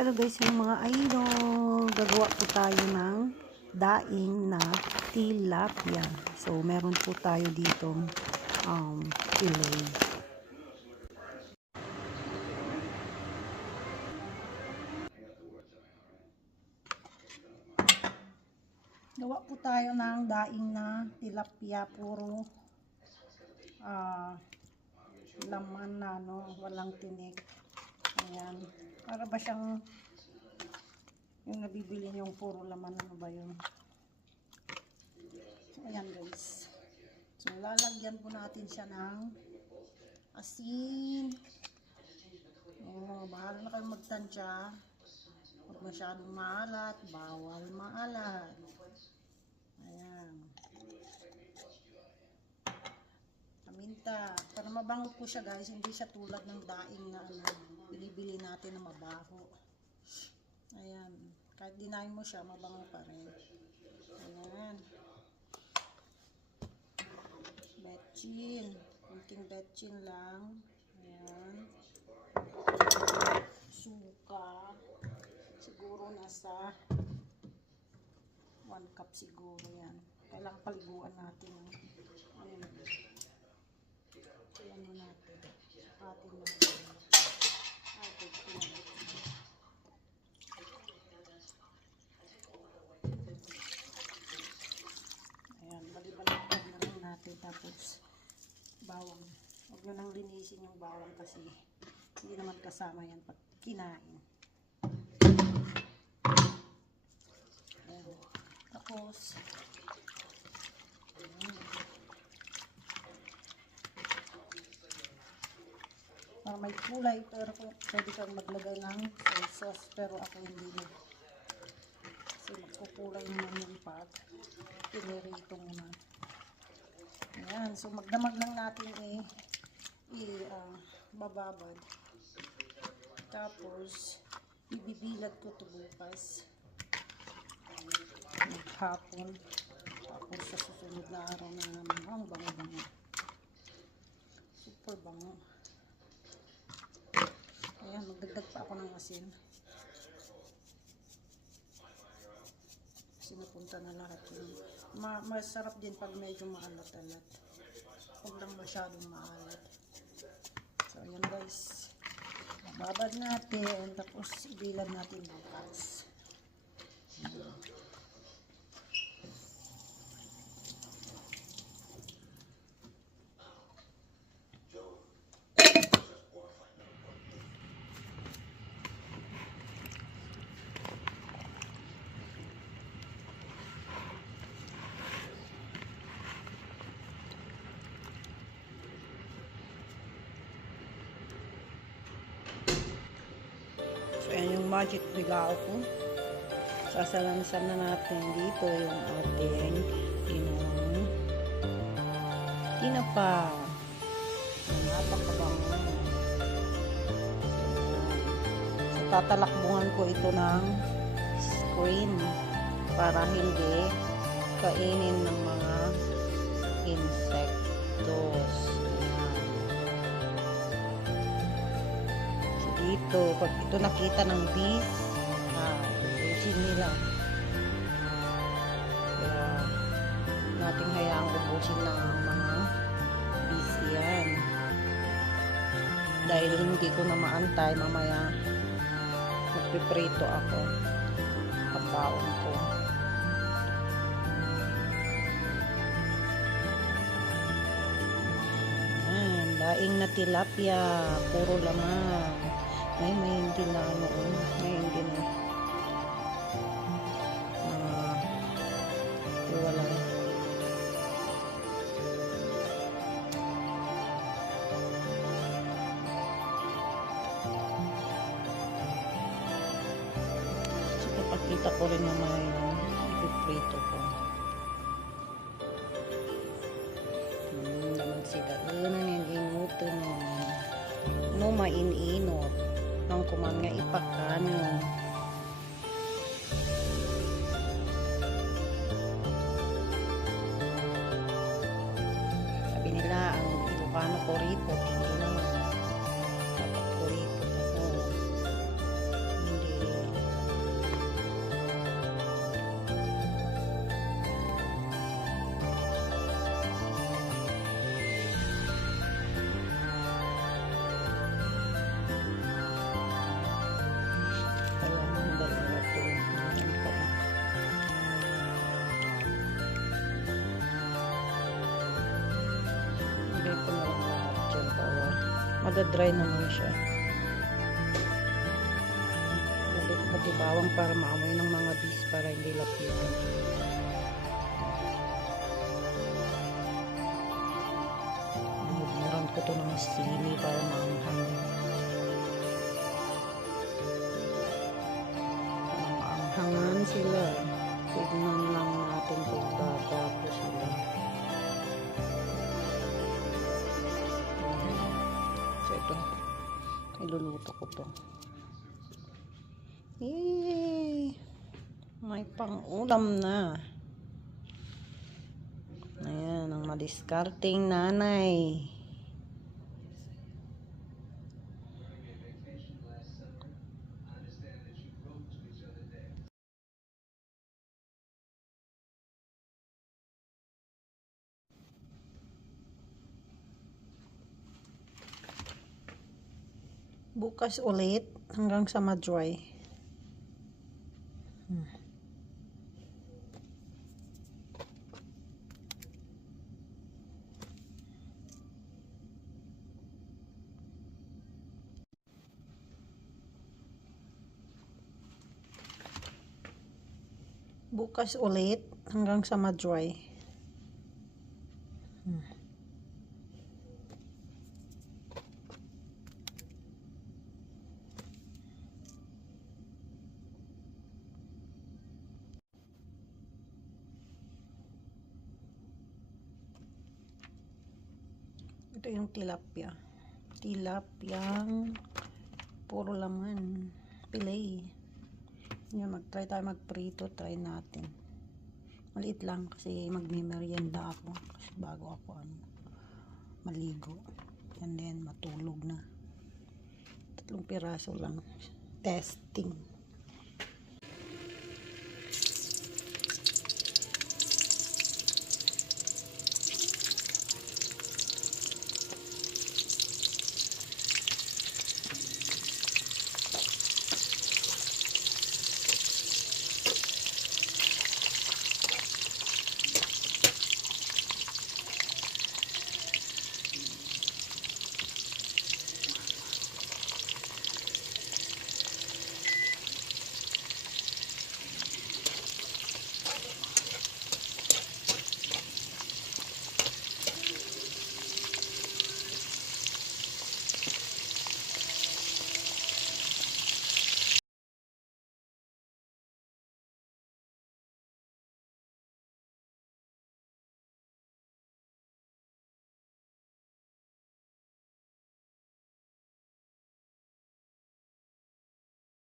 Hello guys, yung mga idol, gagawa po tayo ng daing na tilapia. So meron po tayo dito fillet. Gawa po tayo ng daing na tilapia, puro laman na, no, walang tinik. Ayan, para ba siyang yung nabibili yung puro laman, ano ba yun? So ayan guys, so lalagyan po natin siya ng asin. Bahala na kayo magtansya, huwag masyadong maalat, bawal maalat. Ayan, paminta, para mabango po siya guys, hindi siya tulad ng daing na binibili natin na mabaho. Ayan, kahit dinain mo siya, mabango pa rin. Ayan, betchin, kunting betchin lang. Ayan, suka, siguro nasa 1 cup siguro. Yan, kailangan paliguan natin. Ayan, ayan mo natin, atin natin. Ayan, bali-baliktad na lang natin. Tapos bawang, huwag nyo nang linisin yung bawang kasi hindi naman kasama yan pag kinain. Ayan. Tapos para may kulay, pero pwede kang maglagay ng soy sauce, pero ako hindi na kasi magkukulay naman yung pag pinirito muna. Ayan, so magdamag lang natin bababad. Tapos ibibilad ko ito bukas maghapon, tapos sa susunod na araw na naman. Ang bango-bango, super bango. Ayan, magdagdag pa ako ng asin kasi napunta na lahat yun. Masarap din pag medyo maalat-alat, huwag lang masyadong maalat. So ayan guys, babad natin, tapos ibilad natin bukas. So ayan yung magic bigao ko. Sasalansan na natin dito yung ating tinapa. Napakabango. So tatalakbuhan ko ito ng screen para hindi kainin ng mga insectos. So dito, pag ito nakita ng bees, ubusin nila. Kaya nating hayaang ubusin ng mga bees yan. Dahil hindi ko na maantay, mamaya magpiprito ako pagkaon ko. Daing na tilapia, puro laman. May hindi na may hindi na wala. So kapagkita ko rin naman yung ipiprito ko. Naman sila yung inutin no maininot nang kuman nga ipakan yun. Sabi nila ang Ilocano kuripot, hindi naman dapat kuripot ako, hindi Madadry naman siya. Ulit mo di bawang para maamoy ng mga bees para hindi lapitan. Binubmuran ko to ng sili para maanghang. Maanghangan sila. Tignan lang natin kung baba po sila. So ito, iluluto ko to. Yay! May pang-ulam na. Ayan, ang madiskarting nanay. Bukas ulit hanggang sa ma-dry. Bukas ulit hanggang sa ma-dry. Ito yung tilapia. Tilapiyang puro laman. Pilay. Yan, mag-try tayo magprito. Try natin. Maliit lang kasi magme-merienda ako. Kasi bago ako maligo. And then matulog na. 3 piraso lang. Testing.